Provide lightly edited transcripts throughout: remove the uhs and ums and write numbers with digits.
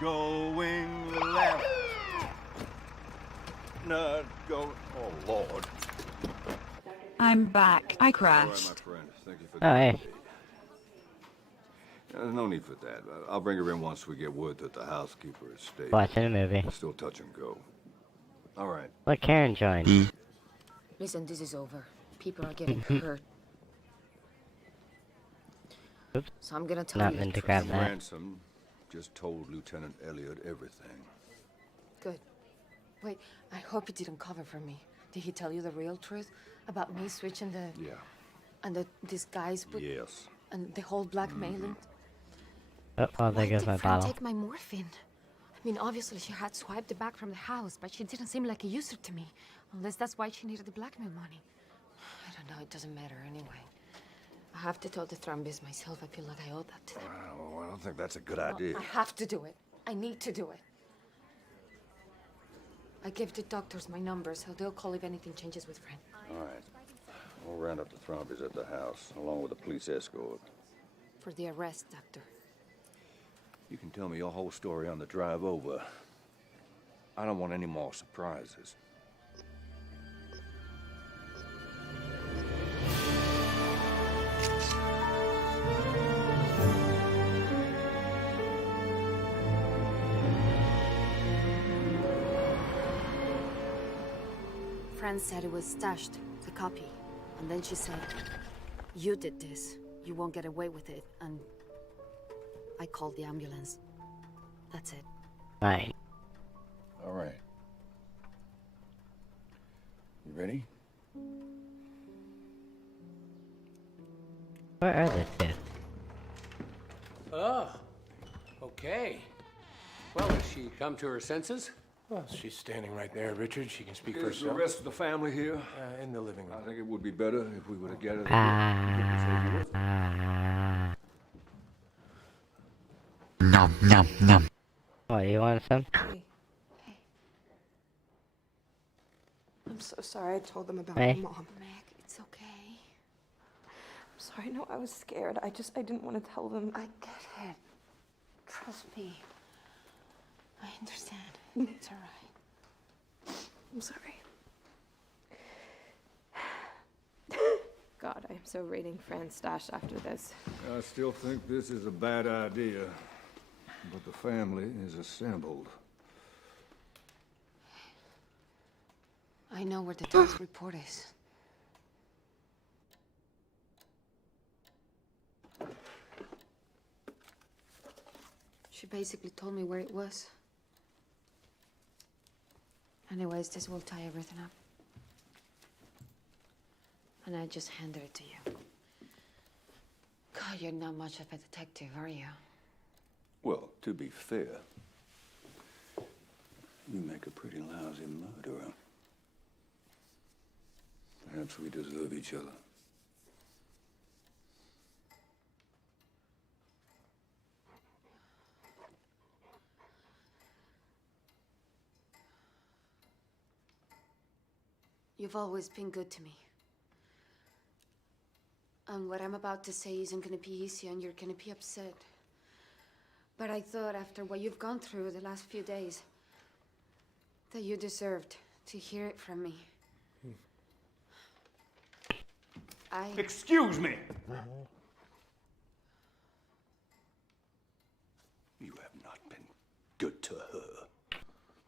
going left. Not going. Oh Lord. I'm back. I All right, crashed. my friend. Thank you for Oh, hey. no need for that. I'll bring her in once we get word that the housekeeper is stable. Watching a movie. Still touch and go. All right. Look, Karen joined. Listen, this is over. People are getting hurt. Oops. So I'm gonna tell Not you meant the to truth. grab that. Ransom just told Lieutenant Elliot everything. Good. Wait, I hope he didn't cover for me. Did he tell you the real truth about me switching the Yeah. and the disguise with Yes. and the whole blackmailing? Oh, well, there Why goes did my Fran bottle. take my morphine? I mean, obviously she had swiped it back from the house, but she didn't seem like a user to me. Unless that's why she needed the blackmail money. I don't know, it doesn't matter anyway. I have to tell the Thrumbys myself. I feel like I owe that to them. Well, I don't think that's a good idea. I have to do it. I need to do it. I gave the doctors my number, so they'll call if anything changes with Fran. All right. We'll round up the Thrombys at the house, along with a police escort. For the arrest, Doctor. You can tell me your whole story on the drive over. I don't want any more surprises. Fran said it was stashed, the copy. And then she said, you did this. You won't get away with it. And I called the ambulance. That's it. Fine. All right. You ready? Where are the two? Oh, okay. Well, has she come to her senses? Well, she's standing right there, Richard. She can speak for Is the herself. rest of the family here? In the living I room. think it would be better if we were to get her. Nom nom nom. What, you want some? Hey. I'm so sorry I told them about Hey. my mom. Meg, it's okay. I'm sorry, no, I was scared. I didn't want to tell them. I get it. Trust me. I understand. It's all right. I'm sorry. God, I am so raiding Fran's stash after this. I still think this is a bad idea, but the family is assembled. I know where the dad's report is. She basically told me where it was. Anyways, this will tie everything up. And I just handed it to you. God, you're not much of a detective, are you? Well, to be fair, you make a pretty lousy murderer. Perhaps we deserve each other. You've always been good to me. And what I'm about to say isn't gonna be easy and you're gonna be upset. But I thought after what you've gone through the last few days, that you deserved to hear it from me. Excuse me! You have not been good to her.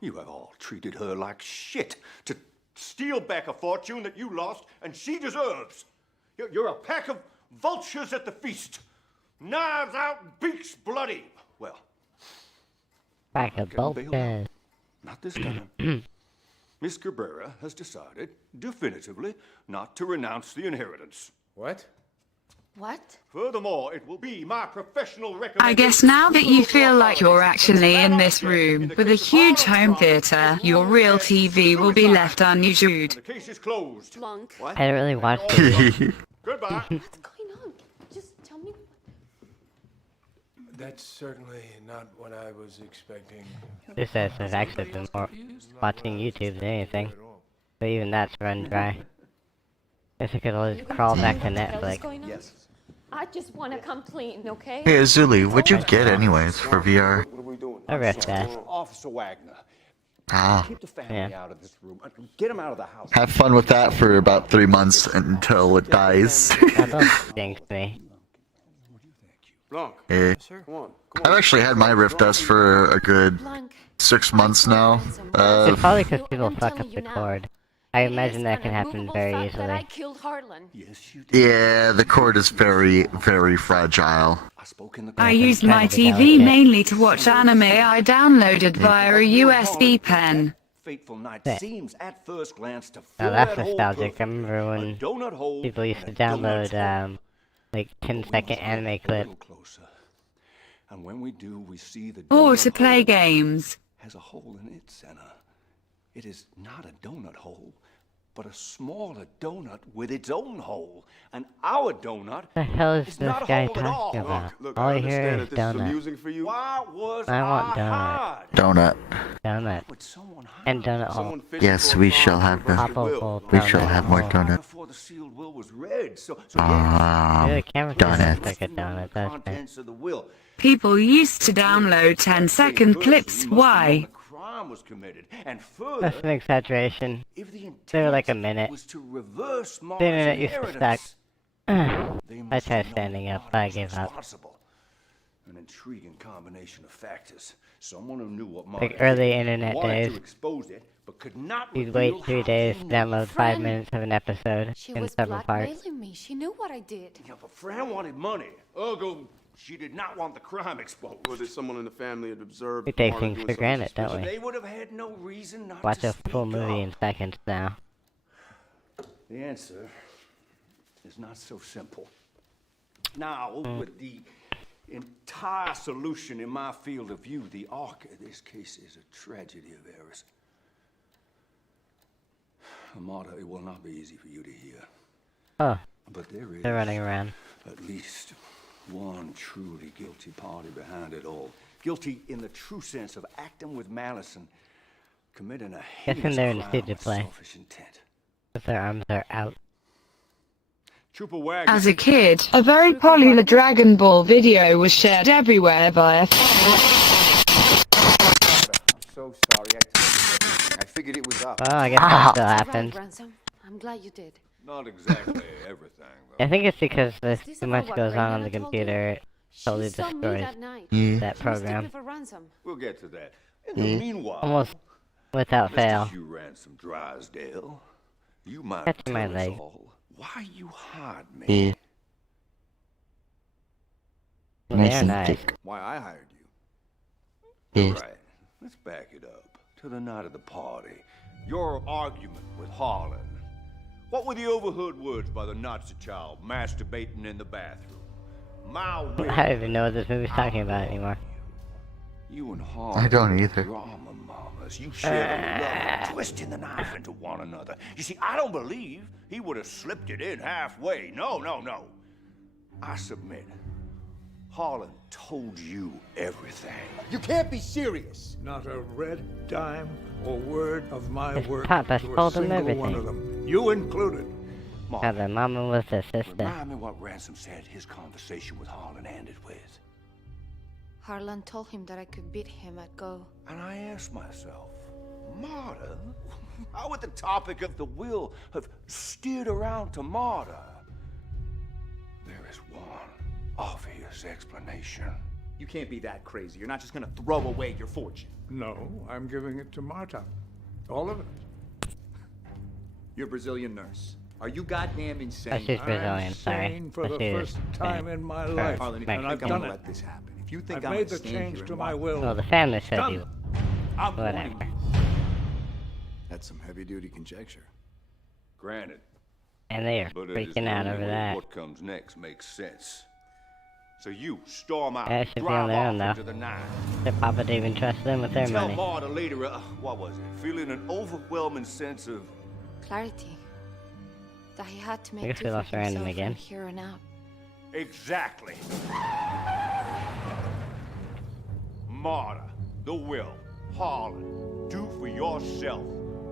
You have all treated her like shit to steal back a fortune that you lost and she deserves. You're a pack of vultures at the feast. Knives out, beaks bloody. Well, Back a Can bail bulkhead. out. Not this time. Miss Cabrera has decided definitively not to renounce the inheritance. What? What? Furthermore, it will be my professional I recommendation. guess now that you feel like you're actually in this room with a huge home theatre, your real TV will be left unused. The case is closed. Monk. What? I don't really watch it. Goodbye. What's going on? Just tell me. That's certainly not what I was expecting. This says I've actually been more watching YouTube than anything. But even that's run dry. Guess I could always crawl back to Netflix. Yes. I just want to come clean, okay? Hey Azulie, what'd you get anyways for VR? What are we doing? VRChat. Officer Wagner. Ah. Keep the family out of this room. Get him out of the house. Have fun with that for about 3 months until it dies. Now don't jinx me. Blanc, Eh. come on. I've actually had my rift dust for a good Blanc, 6 months now. It's probably because people I'm fuck telling up you the now. cord. I imagine that It can is an happen unmovable very fact that I easily. killed Harlan. Yes, you did. Yeah, the cord is very, very fragile. I spoke in the I Yeah, used some my kind of TV delicate. mainly to watch anime I downloaded via a USB pen. Fateful night Yeah. seems at first glance to Now fill that's that hole nostalgic. I perfectly. remember A when donut hole people used to and a donut's download hole. like But we 10-second must anime look a clips. little closer. And when we do, we see the Or donut to play hole games. has a hole in its center. It is not a donut hole, but a smaller donut with its own hole. And our donut What the hell is is this not a guy hole at all. talking about? Look, All I I hear understand is that this is donut. amusing for you. Why was I want I donut. hard? Donut. Donut. Would someone hide And donut hole. Someone fished Yes, for a we farm shall to have reverse the- your Apple will. hole. We shall donut have more hole. donut. Before the sealed will was read. So yes. Yeah, the camera kind of Donut. looks like a donut, doesn't it? Contents of the will. People used to download 10-second clips. Why? Crime was committed. And further, That's an exaggeration. if the They were like a intent minute. was to reverse The Martha's internet used to suck. inheritance, they I must tried have known standing up, Martha I was gave up. responsible. An intriguing combination of factors. Someone who knew what Martha Like early did, internet wanted days. to expose it, but could not You'd reveal wait 3 how days they to knew. download 5 Friend. minutes of an episode She in was several parts. blackmailing me. She knew what I did. Yeah, but Fran wanted money. Ergo, she did not want the crime exposed. Or that someone in the family had observed. We take Martha things doing for something granted, suspicious. don't we? They would have had no reason not Watch to a full speak movie up. in seconds now. The answer is not so simple. Now, with the entire solution in my field of view, the arc of this case is a tragedy of errors. Marta, it will not be easy for you to hear, Oh, but there is they're running around. at least one truly guilty party behind it all. Guilty in the true sense of acting with malice and committing a Guessing heinous they're in crime studio with play. selfish intent. If their arms are out. Trooper Wagner. As a kid, a very popular Dragon Ball video was shared everywhere via So sorry, I told you everything. I figured it was up. Oh, I guess that still Right, happens. Ransom. I'm glad you did. Not exactly everything, though. I think it's because there's Is this too about much what goes on Raymond the told you? computer. It totally She saw me destroys that night. that She mistook program. me for Ransom. We'll get to that. In the meanwhile, Almost without Mr. fail. Hugh Ransom Drysdale, you might Touching my tell us leg. all why you hired me. Yeah. They're Nice and nice. thick. Why I hired you. Yeah. Right. Let's back it up to the night of the party. Your argument with Harlan. What were the overheard words by the Nazi child masturbating in the bathroom? My will. I don't even know what this movie's talking about anymore. You and Harlan. I don't either. Drama mamas. You share the love of twisting the knife into one another. You see, I don't believe he would have slipped it in halfway. No, no, no. I submit. Harlan told you everything. You can't be serious. Not a red dime or word of my His word papa to a told him single one everything. of them. You included. Mark, How the mama was the sister. remind me what Ransom said his conversation with Harlan ended with. Harlan told him that I could beat him at Go. And I asked myself, Marta? How would the topic of the will have steered around to Marta? There is one obvious explanation. You can't be that crazy. You're not just gonna throw away your fortune. No, I'm giving it to Marta. All of it. You're a Brazilian nurse. Are you goddamn Oh, insane? she's Brazilian, I'm sorry. sane for the She is first time in my life. Harlan, if Right. you And think I've I'm done gonna it. let this happen, if you think I've I'm made gonna the stand change here to and my watch- will. Well, the family said Done. you. I'm Whatever. warning you. That's some heavy-duty conjecture. Granted, And they are but it is freaking out only over when that. what comes next makes sense. So you storm out, Yeah, it should be drive on their own, off though. into the night. Their papa didn't even trust them with their Tell money. Marta later, what was it? Feeling an overwhelming sense of Clarity. That he had to I make guess do we for lost Random himself again. from here on out. exactly. Marta, the will, Harlan, do for yourself.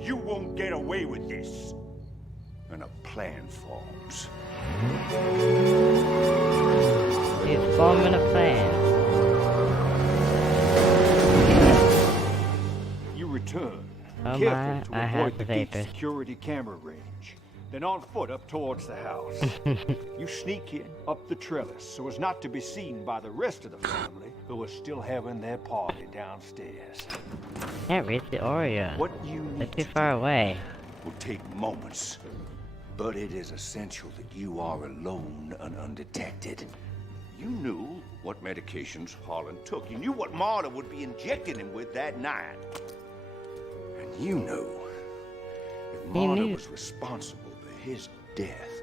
You won't get away with this. And a plan forms. He's forming a plan. turn, Oh careful my, to I avoid have the the gate vapors. security camera range. Then on foot up towards the house. You sneak in up the trellis so as not to be seen by the rest of the family who are still having their party downstairs. Can't reach the Oreo. What you They're need too to far do away. will take moments, but it is essential that you are alone and undetected. You knew what medications Harlan took. You knew what Marta would be injecting him with that night. And you knew if Marta was responsible for his death,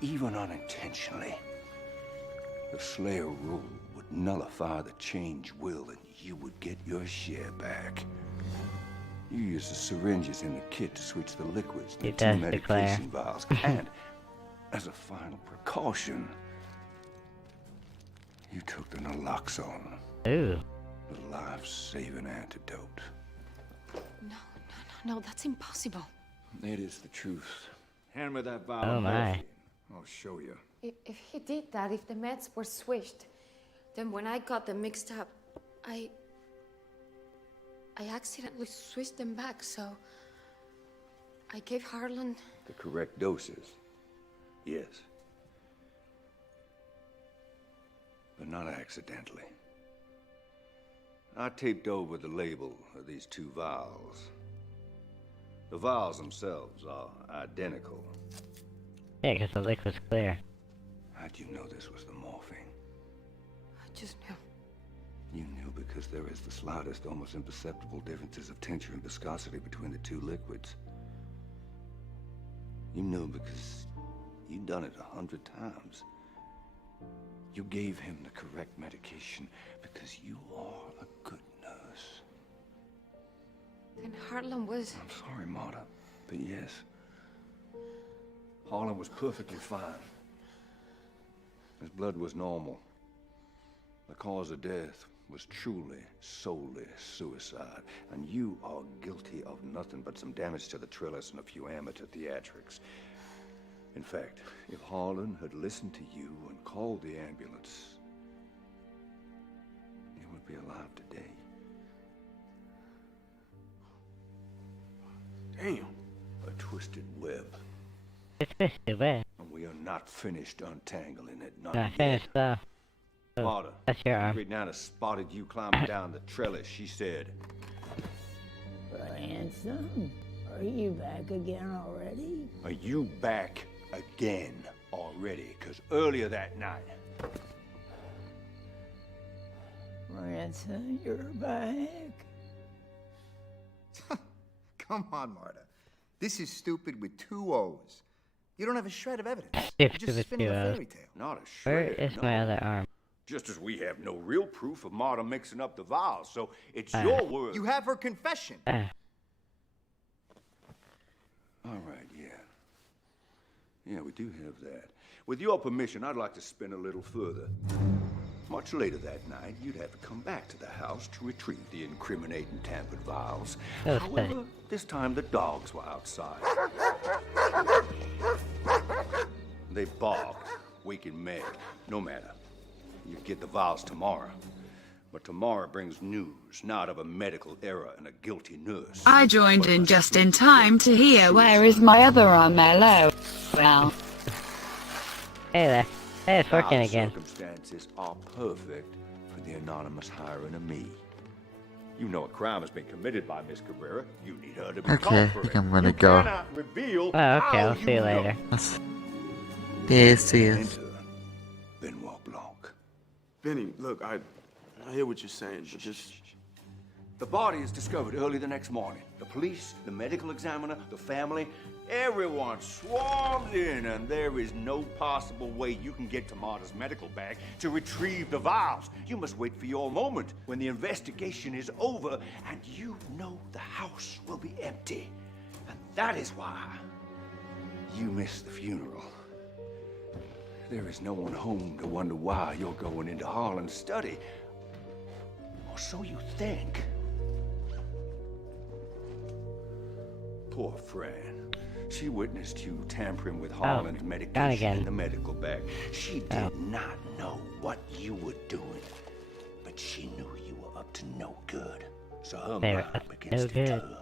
even unintentionally, the Slayer rule would nullify the change will and you would get your share back. You used the syringes in the kit to switch the liquids to two medication vials. And as a final precaution, you took the naloxone. Ooh. The life-saving antidote. No, that's impossible. It is the truth. Hand me that vial. Oh my. I'll show you. If he did that, if the meds were switched, then when I got them mixed up, I accidentally switched them back, so I gave Harlan... The correct doses. Yes. But not accidentally. I taped over the label of these two vials. The vials themselves are identical. Yeah, because the liquid's clear. How'd you know this was the morphine? I just knew. You knew because there is the slightest, almost imperceptible differences of tincture and viscosity between the two liquids. You knew because you'd done it 100 times. You gave him the correct medication because you are a good nurse. And Harlan was... I'm sorry, Marta, but yes. Harlan was perfectly fine. His blood was normal. The cause of death was truly, solely suicide. And you are guilty of nothing but some damage to the trellis and a few amateur theatrics. In fact, if Harlan had listened to you and called the ambulance, he would be alive today. Damn. A twisted web. It's twisted web. And we are not finished untangling it. Not Not finished though. Oh, Marta, that's your arm. Nana spotted you climbing down the trellis. She said, Ransom, are you back again already? "Are you back again already?" Because earlier that night, Ransom, you're back. Come on, Marta. This is stupid with two O's. You don't have a shred of evidence. Stupid You're just with spinning two a O's. fairy tale. not a Where shred. is no. my other arm? Just as we have no real proof of Marta mixing up the vials, so it's your word. You have her confession. All right, yeah. Yeah, we do have that. With your permission, I'd like to spin a little further. Much later that night, you'd have to come back to the house to retrieve the incriminating tampered vials. Okay. However, this time the dogs were outside. They barked, waking Meg. No matter. You'd get the vials tomorrow. But tomorrow brings news, not of a medical error and a guilty nurse. I joined in just in time to hear where is my other armello. Well, Hey there. Hey, it's working Now, again. Circumstances are perfect for the anonymous hiring of me. You know a crime has been committed by Miss Cabrera. You need her to be Okay, called I for think it. I'm gonna You go. cannot reveal Oh, okay, how I'll see you know. later. Yes, yes. Enter Benoit Blanc. Benny, look, I hear what you're saying, but just... The body is discovered early the next morning. The police, the medical examiner, the family, everyone swarms in, and there is no possible way you can get to Marta's medical bag to retrieve the vials. You must wait for your moment when the investigation is over, and you know the house will be empty. And that is why you missed the funeral. There is no one home to wonder why you're going into Harlan's study. Or so you think. Poor Fran. She witnessed you tampering with Harlan's medication again. in the medical bag. She did not know what you were doing, but she knew you were up to no good. So her They're mind begins no to good. turn.